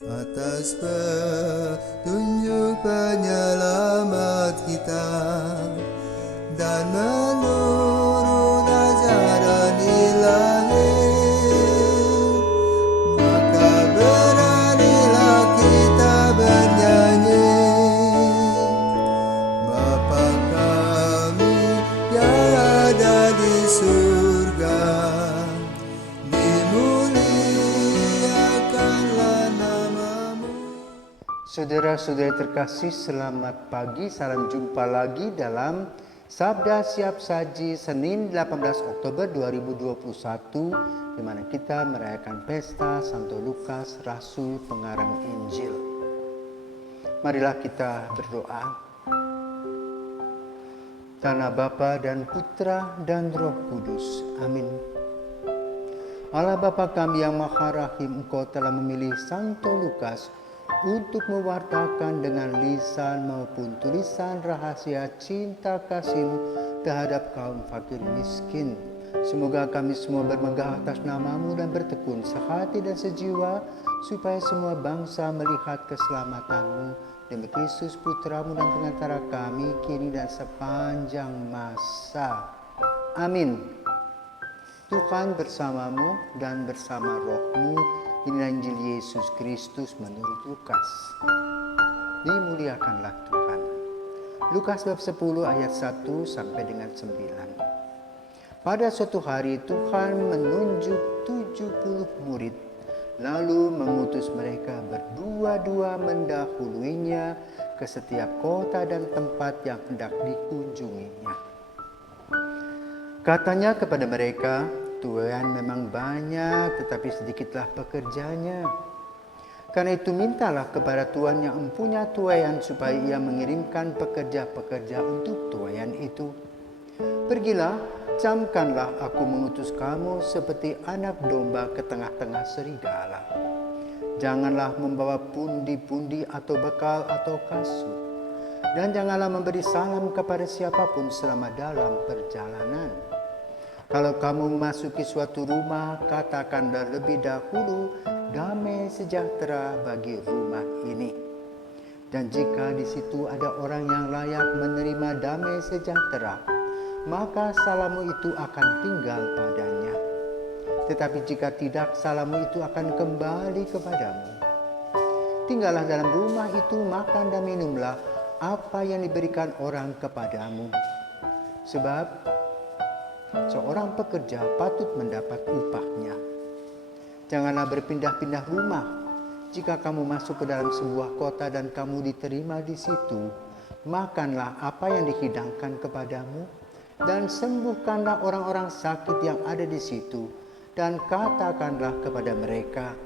Atas petunjuk penyelamat kita dan menurut ajaran ilahi, maka beranilah kita bernyanyi. Bapa kami yang ada di surga, dimuliakanlah namamu. Saudara-saudari terkasih, selamat pagi. Salam jumpa lagi dalam Sabda Siap Saji Senin 18 Oktober 2021, di mana kita merayakan pesta Santo Lukas, Rasul Pengarang Injil. Marilah kita berdoa. Tanah Bapa dan Putra dan Roh Kudus. Amin. Allah Bapa kami yang Maha Rahim, Engkau telah memilih Santo Lukas untuk mewartakan dengan lisan maupun tulisan rahasia cinta kasih-Mu terhadap kaum fakir miskin. Semoga kami semua bermegah atas nama-Mu dan bertekun sehati dan sejiwa, supaya semua bangsa melihat keselamatan-Mu demi Kristus Putra-Mu dan pengantara kami kini dan sepanjang masa. Amin. Tuhan bersamamu dan bersama rohmu. Inilah Injil Yesus Kristus menurut Lukas. Dimuliakanlah Tuhan. Lukas bab 10 ayat 1 sampai dengan 9. Pada suatu hari Tuhan menunjuk 70 murid, lalu mengutus mereka berdua-dua mendahuluinya ke setiap kota dan tempat yang hendak dikunjunginya. Katanya kepada mereka, tuaian memang banyak, tetapi sedikitlah pekerjanya. Karena itu mintalah kepada Tuhan yang mempunyai tuaian supaya ia mengirimkan pekerja-pekerja untuk tuaian itu. Pergilah, camkanlah aku mengutus kamu seperti anak domba ke tengah-tengah serigala. Janganlah membawa pundi-pundi atau bekal atau kasut. Dan janganlah memberi salam kepada siapapun selama dalam perjalanan. Kalau kamu memasuki suatu rumah, katakanlah lebih dahulu, damai sejahtera bagi rumah ini. Dan jika di situ ada orang yang layak menerima damai sejahtera, maka salammu itu akan tinggal padanya. Tetapi jika tidak, salammu itu akan kembali kepadamu. Tinggallah dalam rumah itu, makan dan minumlah apa yang diberikan orang kepadamu. Sebab seorang pekerja patut mendapat upahnya. Janganlah berpindah-pindah rumah. Jika kamu masuk ke dalam sebuah kota dan kamu diterima di situ, makanlah apa yang dihidangkan kepadamu dan sembuhkanlah orang-orang sakit yang ada di situ, dan katakanlah kepada mereka,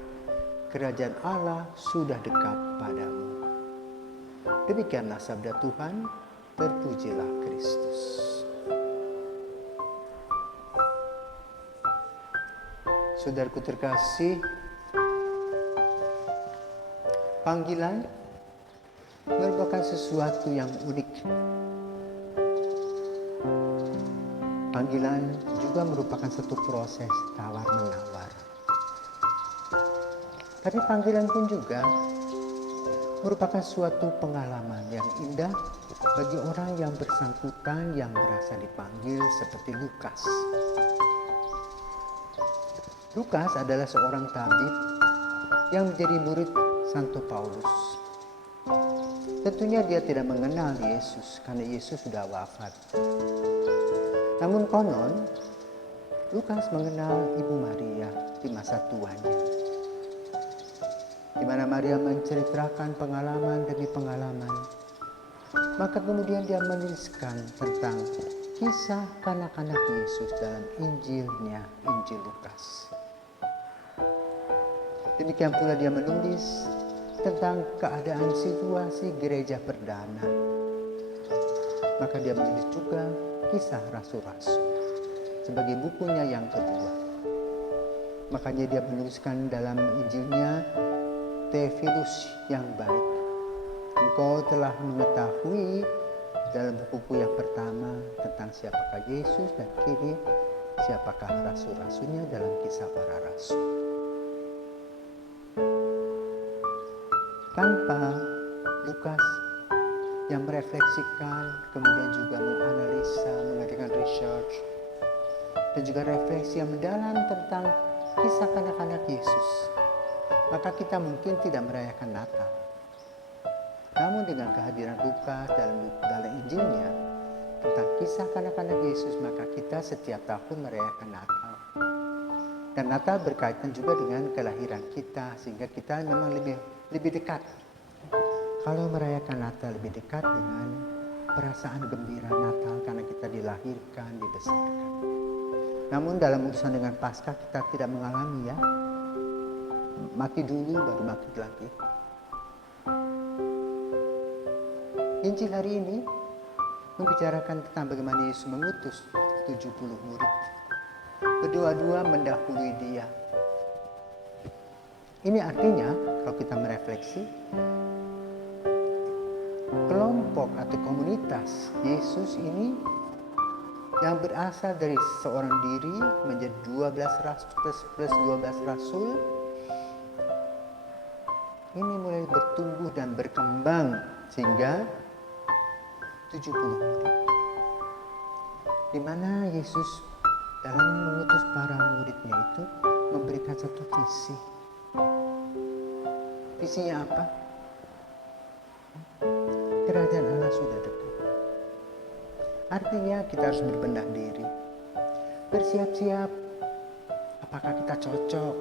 kerajaan Allah sudah dekat padamu. Demikianlah sabda Tuhan, terpujilah Kristus. Saudaraku terkasih, panggilan merupakan sesuatu yang unik. Panggilan juga merupakan satu proses tawar-menawar. Tapi panggilan pun juga merupakan suatu pengalaman yang indah bagi orang yang bersangkutan yang merasa dipanggil seperti Lukas. Lukas adalah seorang tabib yang menjadi murid Santo Paulus. Tentunya dia tidak mengenal Yesus karena Yesus sudah wafat. Namun konon, Lukas mengenal Ibu Maria di masa tuanya, di mana Maria menceritakan pengalaman demi pengalaman. Maka kemudian dia menuliskan tentang kisah kanak-kanak Yesus dalam Injilnya, Injil Lukas. Demikian pula dia menulis tentang keadaan situasi gereja perdana. Maka dia menulis juga kisah rasul-rasul sebagai bukunya yang kedua. Makanya dia menuliskan dalam Injilnya, Theophilus yang baik, engkau telah mengetahui dalam buku yang pertama tentang siapakah Yesus, dan kini siapakah rasul-rasulnya dalam kisah para rasul. tanpa Lukas yang merefleksikan, kemudian juga menganalisa, mengadakan research, dan juga refleksi yang mendalam tentang kisah kanak-kanak Yesus, maka kita mungkin tidak merayakan Natal. Namun dengan kehadiran Lukas dalam Injilnya tentang kisah kanak-kanak Yesus, maka kita setiap tahun merayakan Natal. Dan Natal berkaitan juga dengan kelahiran kita, sehingga kita memang lebih dekat. Kalau merayakan Natal lebih dekat dengan perasaan gembira Natal karena kita dilahirkan, dibesarkan. Namun dalam urusan dengan Paskah kita tidak mengalami ya. Mati dulu baru mati lagi. Injil hari ini membicarakan tentang bagaimana Yesus mengutus 70 murid. Berdua-dua mendahului dia. Ini artinya kalau kita merefleksi, kelompok atau komunitas Yesus ini yang berasal dari seorang diri menjadi 12 rasul plus 12 rasul ini mulai bertumbuh dan berkembang sehingga 70 murid. Di mana Yesus dalam mengutus para muridnya itu memberikan satu visi. Visinya apa? Kerajaan Allah sudah dekat. Artinya kita harus berbenah diri, bersiap-siap. Apakah kita cocok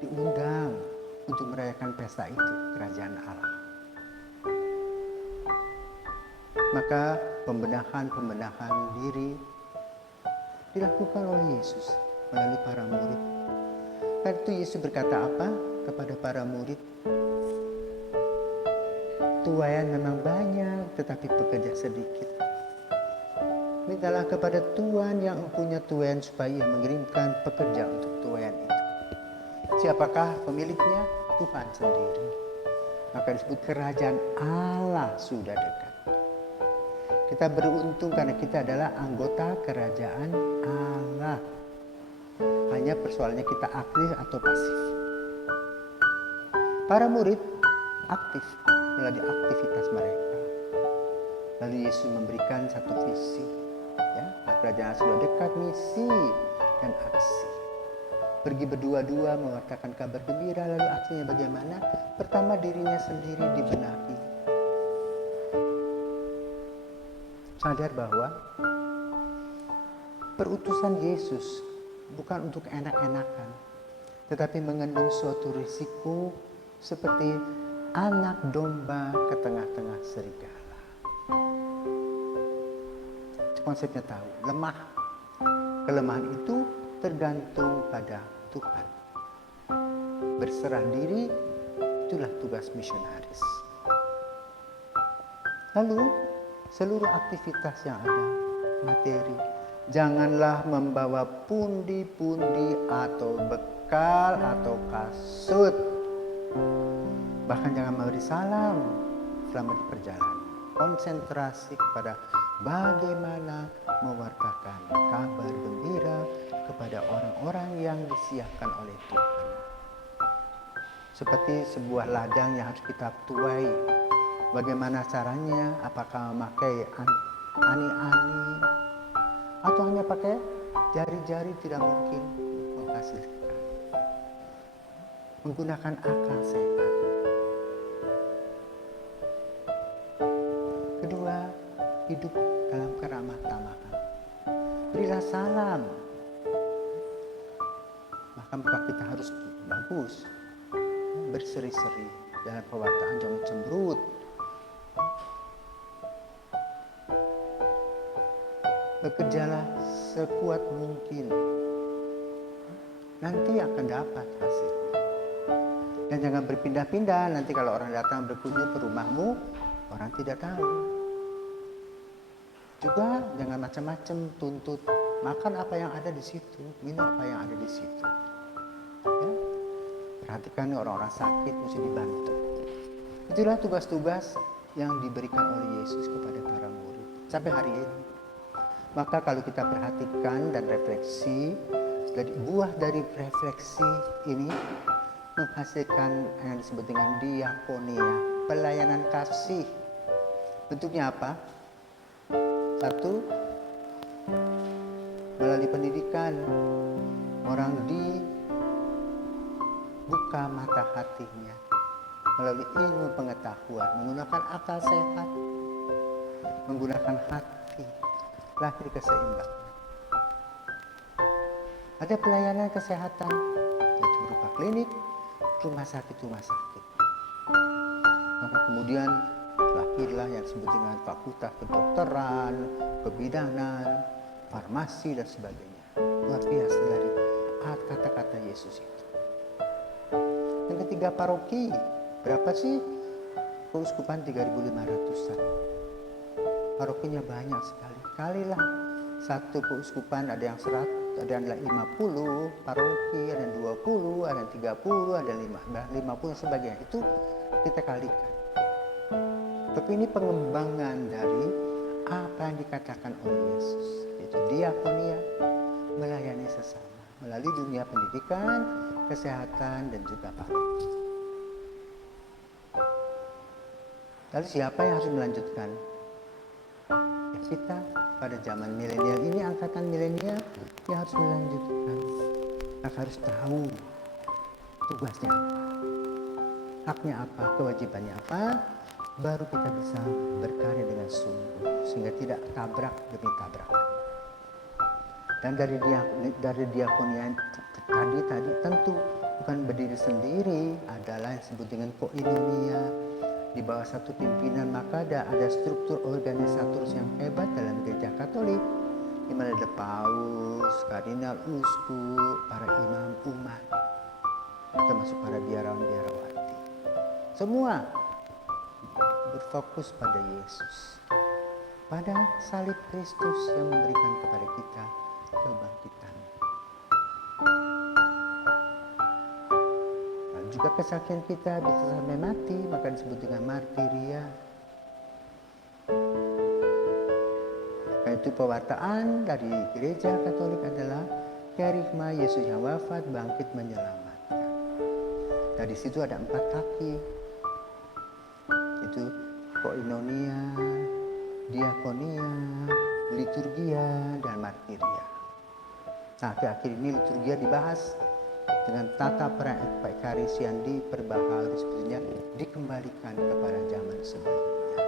diundang untuk merayakan pesta itu, kerajaan Allah? Maka pembenahan diri dilakukan oleh Yesus melalui para murid. Karena itu Yesus berkata apa kepada para murid? Tuaian memang banyak, tetapi pekerja sedikit. Mintalah kepada Tuhan yang mempunyai tuaian supaya Ia mengirimkan pekerja untuk tuaian itu. Siapakah pemiliknya? Tuhan sendiri. Maka disebut kerajaan Allah sudah dekat. Kita beruntung karena kita adalah anggota kerajaan Allah. Hanya persoalannya kita aktif atau pasif. Para murid aktif melalui aktivitas mereka. Lalu Yesus memberikan satu visi. Ya, kerajaan sudah dekat, misi dan aksi. Pergi berdua-dua mewartakan kabar gembira, lalu aksinya bagaimana? Pertama dirinya sendiri dibenahi. Sadar bahwa perutusan Yesus bukan untuk enak-enakan, tetapi mengandung suatu risiko seperti anak domba ke tengah-tengah serigala. Konsepnya tahu, lemah. Kelemahan itu tergantung pada Tuhan. Berserah diri, itulah tugas misionaris. Lalu, seluruh aktivitas yang ada, materi, janganlah membawa pundi-pundi atau bekal atau kasut. Bahkan jangan memberi salam selama di perjalanan. Konsentrasi kepada bagaimana mewartakan kabar gembira kepada orang-orang yang disiapkan oleh Tuhan. Seperti sebuah ladang yang harus kita tuai. Bagaimana caranya? Apakah memakai ani-ani atau hanya pakai jari-jari? Tidak mungkin menghasilkan. Menggunakan akal sehat. Kedua, hidup dalam keramah tamahan. Berilah salam. Maka muka kita harus bagus. Berseri-seri dalam pewartaan, jangan cemberut. Bekerjalah sekuat mungkin. Nanti akan dapat hasilnya. Dan jangan berpindah-pindah. Nanti kalau orang datang berkunjung ke rumahmu, orang tidak tahu. Juga jangan macam-macam tuntut. Makan apa yang ada di situ, minum apa yang ada di situ. Ya? Perhatikan orang-orang sakit mesti dibantu. Itulah tugas-tugas yang diberikan oleh Yesus kepada para murid sampai hari ini. Maka kalau kita perhatikan dan refleksi, dari buah dari refleksi ini menghasilkan yang disebut dengan diakonia, pelayanan kasih. Bentuknya apa? Satu, melalui pendidikan, orang dibuka mata hatinya melalui ilmu pengetahuan, menggunakan akal sehat, menggunakan hati, lahir keseimbangan. Ada pelayanan kesehatan, yaitu berupa klinik, rumah sakit. Maka kemudian lahirlah yang disebut dengan fakultas kedokteran, kebidanan, farmasi dan sebagainya. Luar biasa dari kata-kata Yesus itu. Yang ketiga, paroki. Berapa sih? Keuskupan 3.500-an. Parokinya banyak sekali. Kalilah satu keuskupan ada yang 100, ada yang 50 paroki, ada yang 20, ada yang 30, ada yang 50 dan sebagainya. Itu kita kalikan. Tapi ini pengembangan dari apa yang dikatakan oleh Yesus, yaitu diakonia, melayani sesama melalui dunia pendidikan, kesehatan dan juga paroki. Lalu siapa yang harus melanjutkan? Ya kita pada zaman milenial ini, angkatan milenial yang harus melanjutkan. Kita harus tahu tugasnya apa, haknya apa, kewajibannya apa, baru kita bisa berkarya dengan sungguh sehingga tidak tabrak demi tabrakan. Dan dari diakonia tadi tentu bukan berdiri sendiri, adalah yang disebut dengan koinonia. Di bawah satu pimpinan maka ada struktur organisatoris yang hebat dalam gereja Katolik, di mana ada paus, kardinal, uskup, para imam umat, termasuk para biarawan-biarawati. Semua berfokus pada Yesus, pada salib Kristus yang memberikan kepada kita kebangkitan. Nah, juga kesaksian kita bisa sampai mati, maka disebut dengan martiria. Karena itu pewartaan dari gereja Katolik adalah kerigma Yesus yang wafat, bangkit, menyelamatkan. Dari situ ada 4 kaki, itu koinonia, diakonia, liturgia, dan martiria. Nah, akhir ini liturgia dibahas dengan tata peran epikarisian diperbaharui, sebetulnya dikembalikan kepada zaman sebelumnya.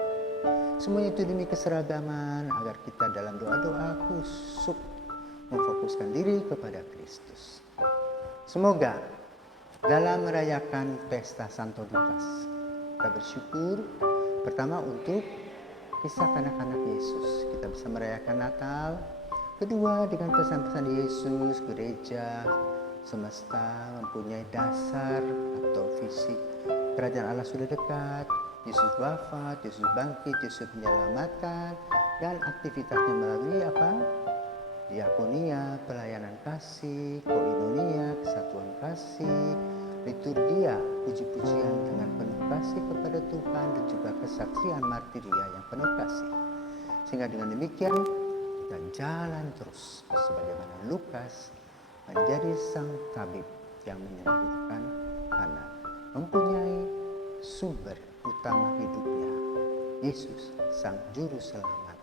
Semuanya itu demi keseragaman agar kita dalam doa-doa khusyuk memfokuskan diri kepada Kristus. Semoga dalam merayakan pesta Santo Lukas kita bersyukur pertama untuk kisah kanak-kanak Yesus, kita bisa merayakan Natal. Kedua, dengan pesan-pesan Yesus, gereja semesta mempunyai dasar atau visi kerajaan Allah sudah dekat, Yesus wafat, Yesus bangkit, Yesus menyelamatkan, dan aktivitasnya melalui apa? Diakonia, pelayanan kasih, koinonia, kesatuan kasih, liturgia, puji-pujian dengan penuh kasih kepada Tuhan, dan juga kesaksian martiria yang penuh kasih. Sehingga dengan demikian kita jalan terus sebagaimana Lukas menjadi sang tabib yang menyembuhkan karena mempunyai sumber utama hidupnya, Yesus sang juru selamat,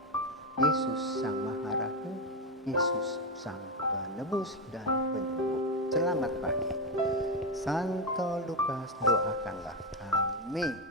Yesus sang maharahim, Yesus sang penebus dan penyembuh. Selamat pagi. Santo Lukas, doakanlah kami.